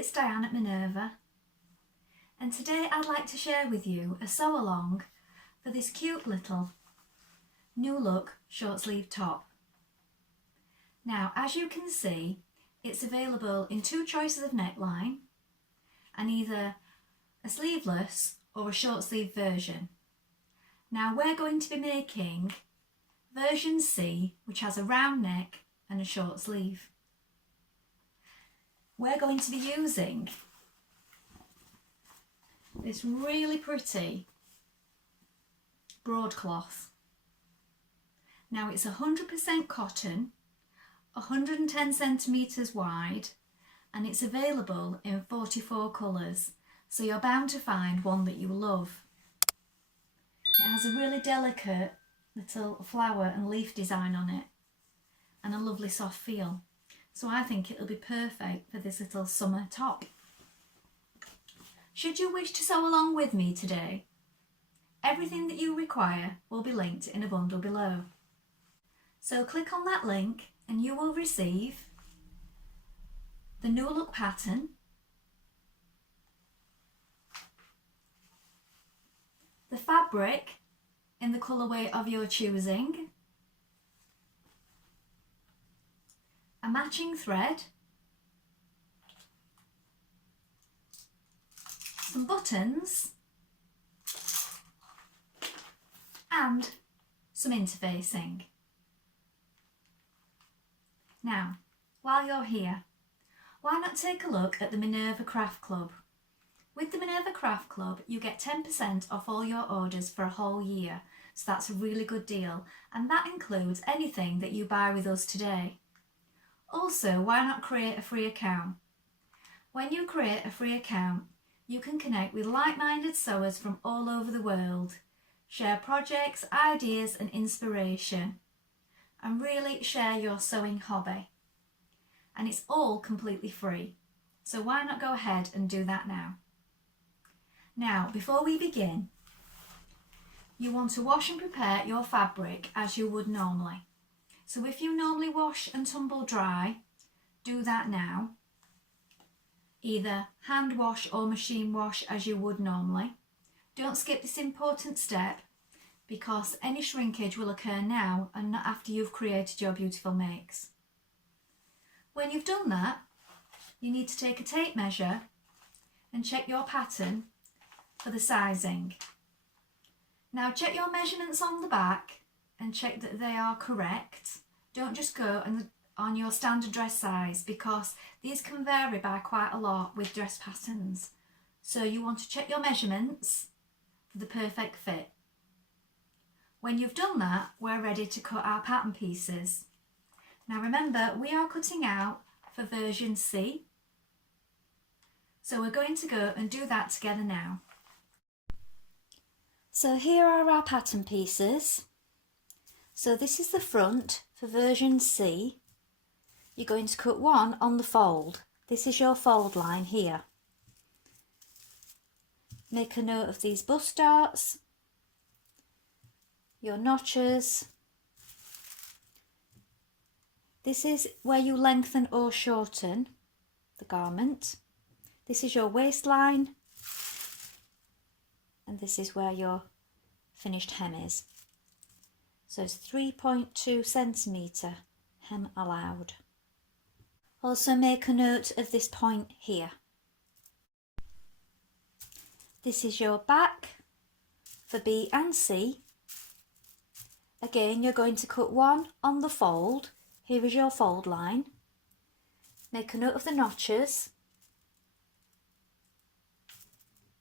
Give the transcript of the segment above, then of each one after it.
it's Dianne at Minerva, and today I'd like to share with you a sew along for this cute little new look short sleeve top. Now, as you can see, it's available in two choices of neckline and either a sleeveless or a short sleeve version. Now we're going to be making version C, which has a round neck and a short sleeve. We're going to be using this really pretty broadcloth. Now it's 100% cotton, 110 centimetres wide, and it's available in 44 colours, so you're bound to find one that you love. It has a really delicate little flower and leaf design on it and a lovely soft feel. So I think it'll be perfect for this little summer top. Should you wish to sew along with me today, everything that you require will be linked in a bundle below. So click on that link and you will receive the new look pattern, the fabric in the colourway of your choosing, a matching thread, some buttons and some interfacing. Now, while you're here, why not take a look at the Minerva Craft Club? With the Minerva Craft Club, you get 10% off all your orders for a whole year, so that's a really good deal, and that includes anything that you buy with us today. Also, why not create a free account? When you create a free account, you can connect with like-minded sewers from all over the world, share projects, ideas and inspiration, and really share your sewing hobby. And it's all completely free, so why not go ahead and do that now? Now, before we begin, you want to wash and prepare your fabric as you would normally. So if you normally wash and tumble dry, do that now. Either hand wash or machine wash as you would normally. Don't skip this important step because any shrinkage will occur now and not after you've created your beautiful makes. When you've done that, you need to take a tape measure and check your pattern for the sizing. Now check your measurements on the back and check that they are correct. Don't just go on your standard dress size because these can vary by quite a lot with dress patterns. So you want to check your measurements for the perfect fit. When you've done that, we're ready to cut our pattern pieces. Now remember, we are cutting out for version C. So we're going to go and do that together now. So here are our pattern pieces. So this is the front for version C. You're going to cut one on the fold. This is your fold line here. Make a note of these bust darts, your notches. This is where you lengthen or shorten the garment. This is your waistline, and this is where your finished hem is. So it's 3.2 centimetre hem allowed. Also make a note of this point here. This is your back for B and C. Again, you're going to cut one on the fold. Here is your fold line. Make a note of the notches.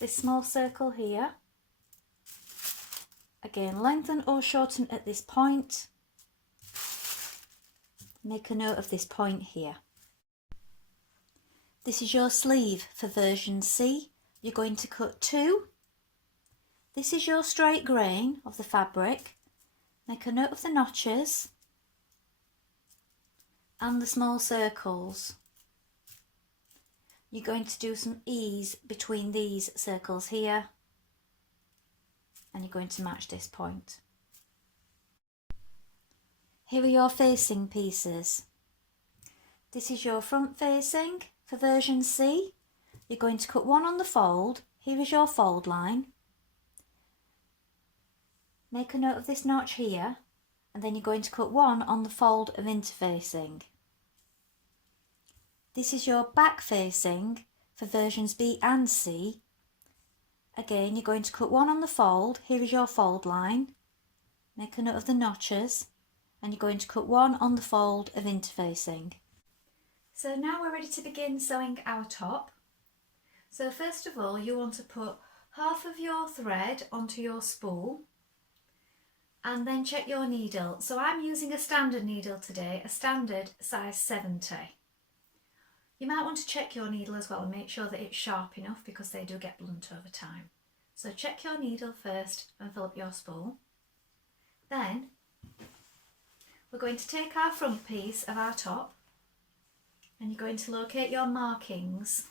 This small circle here. Again, lengthen or shorten at this point. Make a note of this point here. This is your sleeve for version C. You're going to cut two. This is your straight grain of the fabric. Make a note of the notches and the small circles. You're going to do some ease between these circles here, and you're going to match this point. Here are your facing pieces. This is your front facing for version C. you're going to cut one on the fold. Here is your fold line. Make a note of this notch here, and then you're going to cut one on the fold of interfacing. This is your back facing for versions B and C. Again, you're going to cut one on the fold. Here is your fold line. Make a note of the notches, and you're going to cut one on the fold of interfacing. So now we're ready to begin sewing our top. So first of all, you want to put half of your thread onto your spool and then check your needle. So I'm using a standard needle today, a standard size 70. You might want to check your needle as well and make sure that it's sharp enough because they do get blunt over time. So check your needle first and fill up your spool. Then we're going to take our front piece of our top and you're going to locate your markings.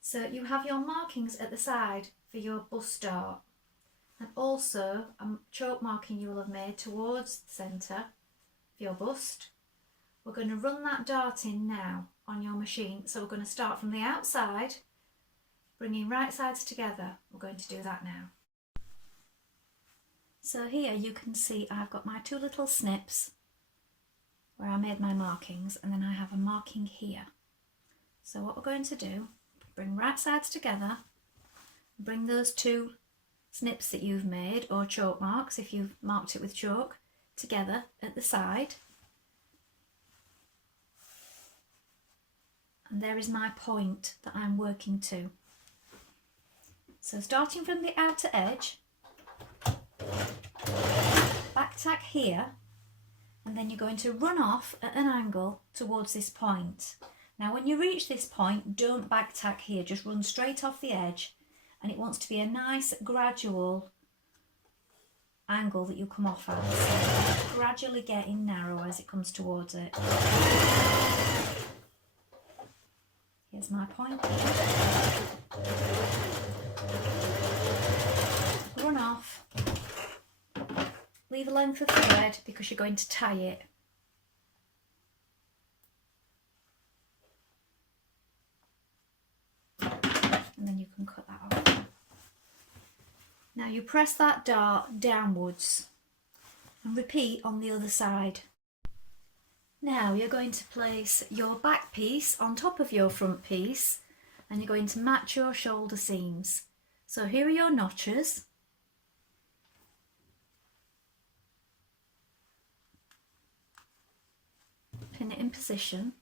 So you have your markings at the side for your bust dart, and also a choke marking you will have made towards the centre of your bust. We're going to run that dart in now on your machine. So we're going to start from the outside, bringing right sides together. We're going to do that now. So here you can see I've got my two little snips where I made my markings, and then I have a marking here. So what we're going to do, bring right sides together, bring those two snips that you've made, or choke marks if you've marked it with chalk, together at the side. And there is my point that I'm working to. So starting from the outer edge, back tack here, and then you're going to run off at an angle towards this point. Now when you reach this point, don't back tack here, just run straight off the edge, and it wants to be a nice gradual angle that you come off at, so gradually getting narrow as it comes towards it. Here's my point here. Run off. Leave a length of thread because you're going to tie it. And then you can cut that off. Now you press that dart downwards and repeat on the other side. Now you're going to place your back piece on top of your front piece and you're going to match your shoulder seams. So here are your notches. Pin it in position.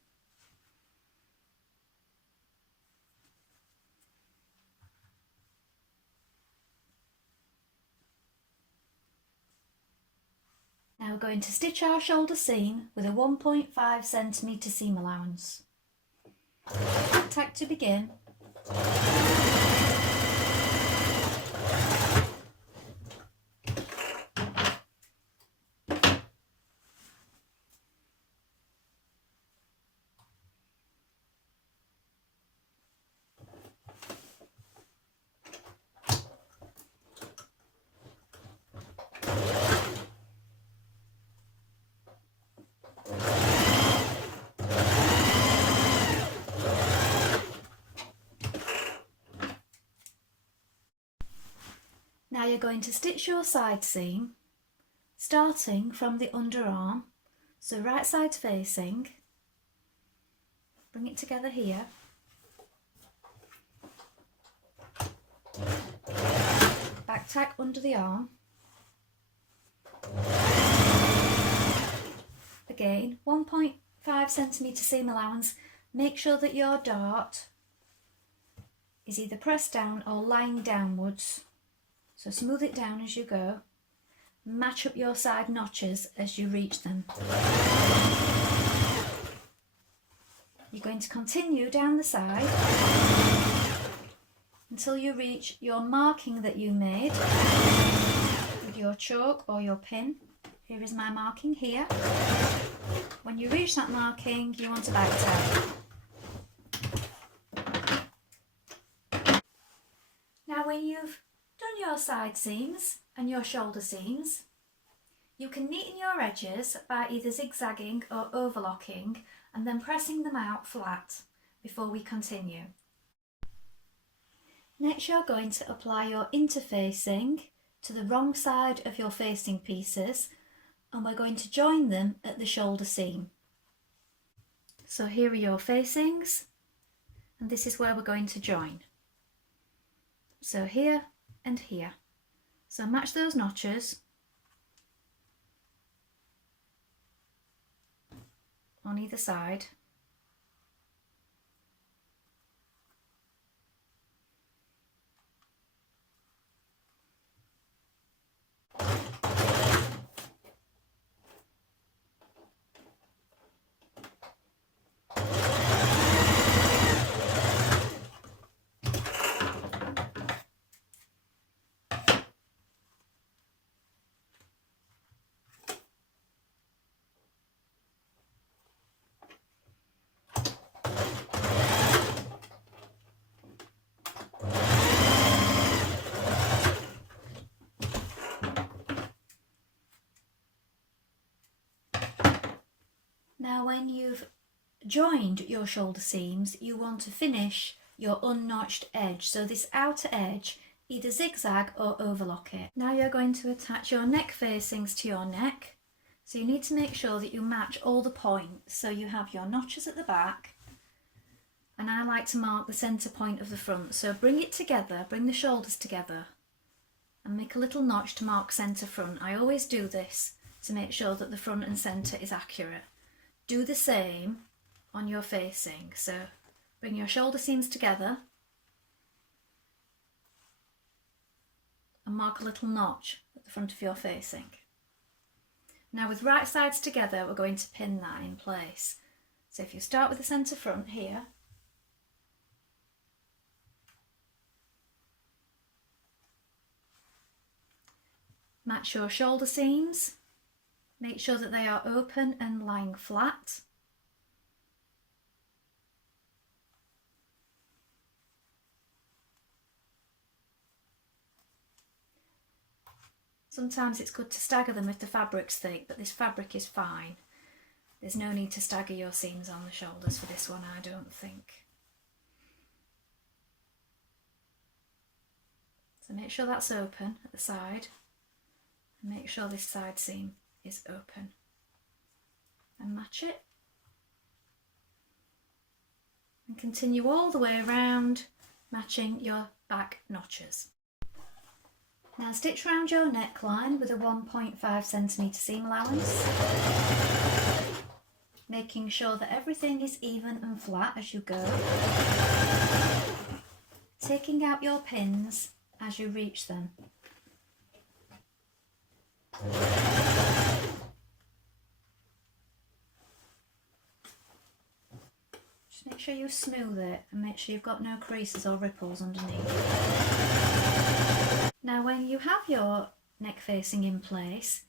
Now we're going to stitch our shoulder seam with a 1.5 centimetre seam allowance. Tack to begin. Now you're going to stitch your side seam, starting from the underarm, so right side facing, bring it together here, back tack under the arm, again 1.5 centimetre seam allowance. Make sure that your dart is either pressed down or lying downwards. So smooth it down as you go. Match up your side notches as you reach them. You're going to continue down the side until you reach your marking that you made with your chalk or your pin. Here is my marking here. When you reach that marking, you want to back tack. Now when you've done your side seams and your shoulder seams, you can neaten your edges by either zigzagging or overlocking and then pressing them out flat before we continue. Next you're going to apply your interfacing to the wrong side of your facing pieces, and we're going to join them at the shoulder seam. So here are your facings, and this is where we're going to join. So here and here. So match those notches on either side. Now when you've joined your shoulder seams, you want to finish your unnotched edge. So this outer edge, either zigzag or overlock it. Now you're going to attach your neck facings to your neck. So you need to make sure that you match all the points. So you have your notches at the back, and I like to mark the centre point of the front. So bring it together, bring the shoulders together and make a little notch to mark centre front. I always do this to make sure that the front and centre is accurate. Do the same on your facing. So bring your shoulder seams together and mark a little notch at the front of your facing. Now with right sides together, we're going to pin that in place. So if you start with the centre front here, match your shoulder seams, make sure that they are open and lying flat. Sometimes it's good to stagger them if the fabric's thick, but this fabric is fine. There's no need to stagger your seams on the shoulders for this one, I don't think. So make sure that's open at the side, and make sure this side seam is open, and match it. And continue all the way around, matching your back notches. Now stitch round your neckline with a 1.5 centimetre seam allowance, making sure that everything is even and flat as you go, taking out your pins as you reach them. Just make sure you smooth it and make sure you've got no creases or ripples underneath. Now when you have your neck facing in place,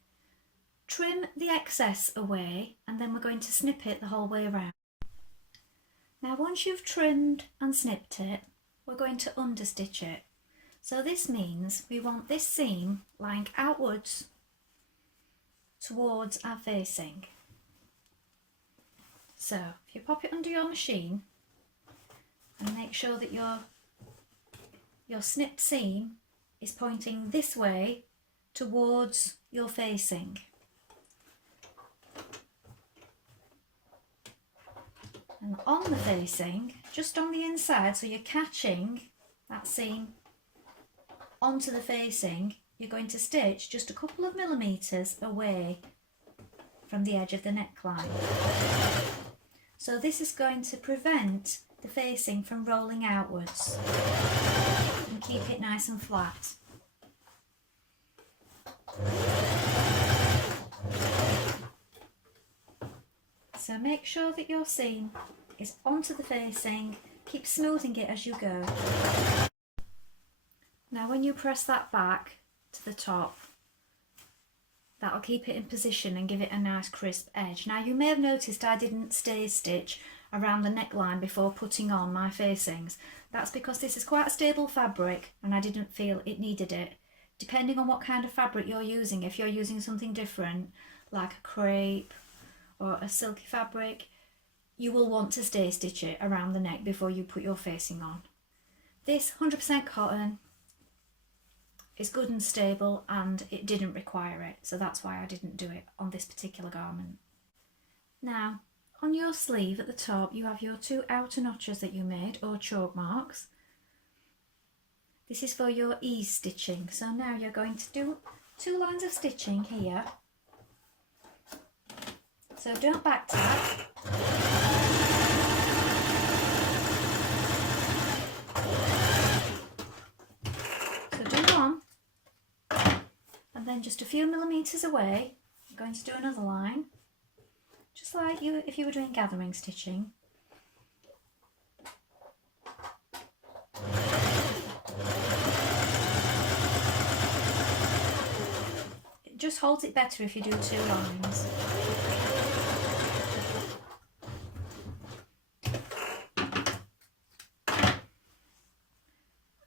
trim the excess away, and then we're going to snip it the whole way around. Now once you've trimmed and snipped it, we're going to understitch it. So this means we want this seam lying outwards towards our facing. So if you pop it under your machine and make sure that your snipped seam is pointing this way towards your facing. And on the facing, just on the inside, so you're catching that seam onto the facing, you're going to stitch just a couple of millimetres away from the edge of the neckline. So this is going to prevent the facing from rolling outwards and keep it nice and flat. So make sure that your seam is onto the facing, keep smoothing it as you go. Now when you press that back to the top, that'll keep it in position and give it a nice crisp edge. Now you may have noticed I didn't stay stitch around the neckline before putting on my facings. That's because this is quite a stable fabric and I didn't feel it needed it. Depending on what kind of fabric you're using, if you're using something different like a crepe or a silky fabric, you will want to stay stitch it around the neck before you put your facing on. This 100% cotton is good and stable, and it didn't require it, so that's why I didn't do it on this particular garment. Now, on your sleeve at the top you have your 2 outer notches that you made, or chalk marks. This is for your ease stitching. So now you're going to do 2 lines of stitching here. So don't back tap. So do one, and then just a few millimetres away, I'm going to do another line, just like if you were doing gathering stitching. It just holds it better if you do 2 lines.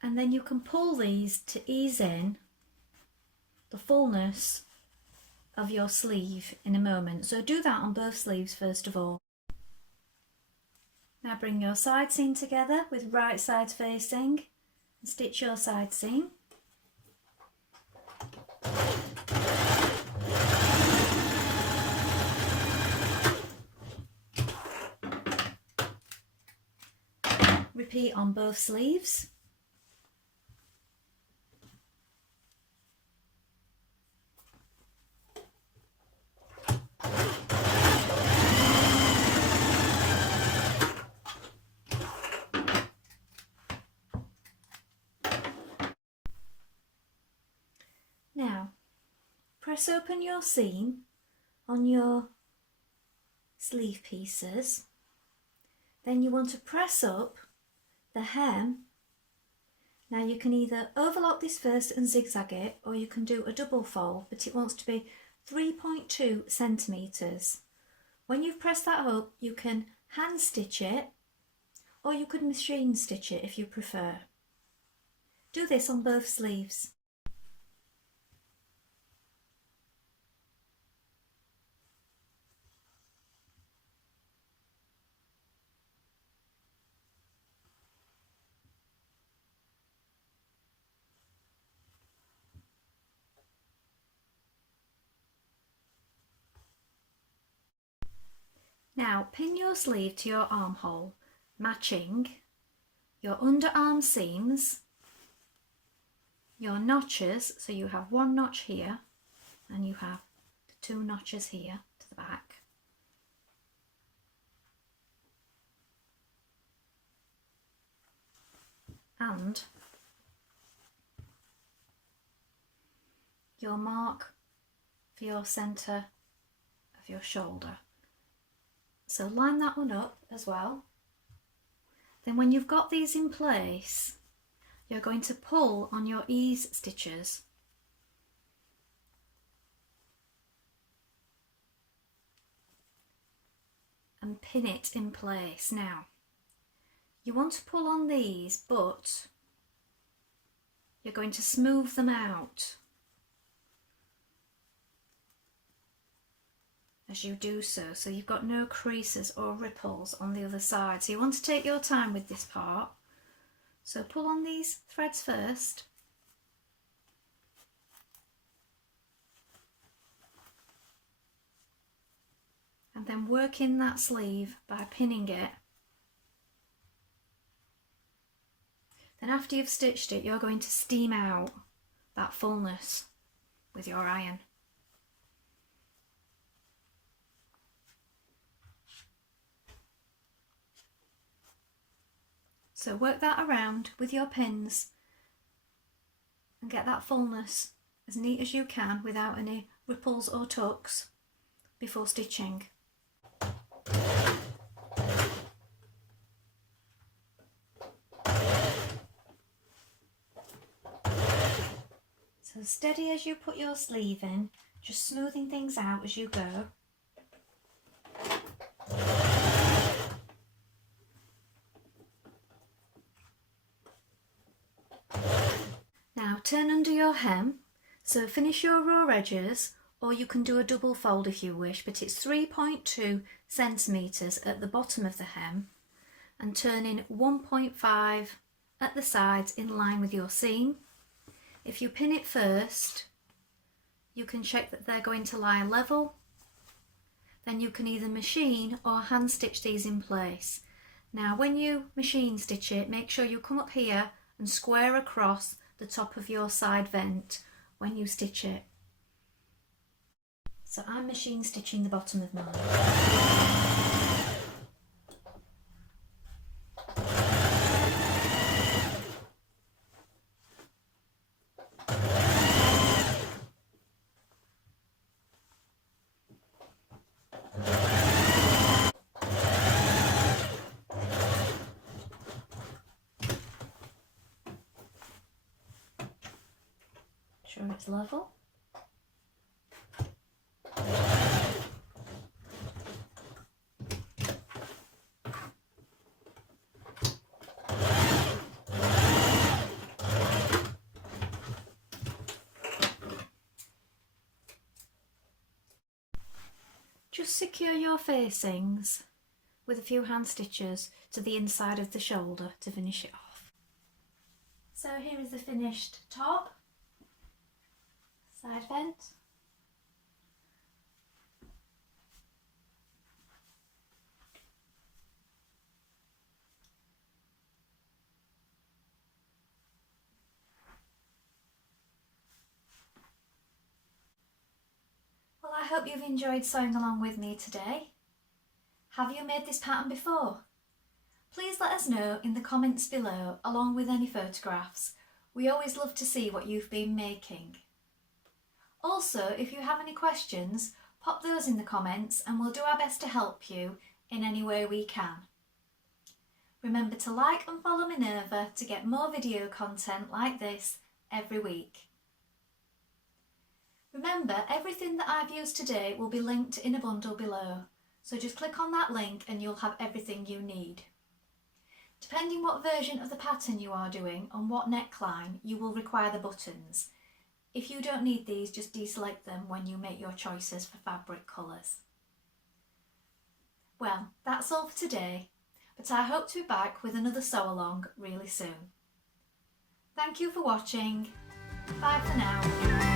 And then you can pull these to ease in the fullness of your sleeve in a moment. So do that on both sleeves first of all. Now bring your side seam together with right sides facing and stitch your side seam. Repeat on both sleeves. Now, press open your seam on your sleeve pieces. Then you want to press up the hem. Now you can either overlock this first and zigzag it, or you can do a double fold, but it wants to be 3.2 centimetres. When you've pressed that up, you can hand stitch it, or you could machine stitch it if you prefer. Do this on both sleeves. Now pin your sleeve to your armhole, matching your underarm seams, your notches, so you have 1 notch here and you have the 2 notches here to the back. And your mark for your centre of your shoulder. So line that one up as well. Then when you've got these in place, you're going to pull on your ease stitches and pin it in place. Now, you want to pull on these, but you're going to smooth them out as you do so, so you've got no creases or ripples on the other side. So you want to take your time with this part. So pull on these threads first, and then work in that sleeve by pinning it. Then after you've stitched it, you're going to steam out that fullness with your iron. So work that around with your pins and get that fullness as neat as you can without any ripples or tucks before stitching. So steady as you put your sleeve in, just smoothing things out as you go. Now turn under your hem, so finish your raw edges, or you can do a double fold if you wish, but it's 3.2 centimetres at the bottom of the hem, and turn in 1.5 at the sides in line with your seam. If you pin it first, you can check that they're going to lie level. Then you can either machine or hand stitch these in place. Now when you machine stitch it, make sure you come up here and square across the top of your side vent when you stitch it. So I'm machine stitching the bottom of mine. Sure it's level. Just secure your facings with a few hand stitches to the inside of the shoulder to finish it off. So here is the finished top, side vent. Well, I hope you've enjoyed sewing along with me today. Have you made this pattern before? Please let us know in the comments below along with any photographs. We always love to see what you've been making. Also, if you have any questions, pop those in the comments and we'll do our best to help you in any way we can. Remember to like and follow Minerva to get more video content like this every week. Remember, everything that I've used today will be linked in a bundle below, so just click on that link and you'll have everything you need. Depending what version of the pattern you are doing and what neckline, you will require the buttons. If you don't need these, just deselect them when you make your choices for fabric colours. Well, that's all for today, but I hope to be back with another sew along really soon. Thank you for watching. Bye for now.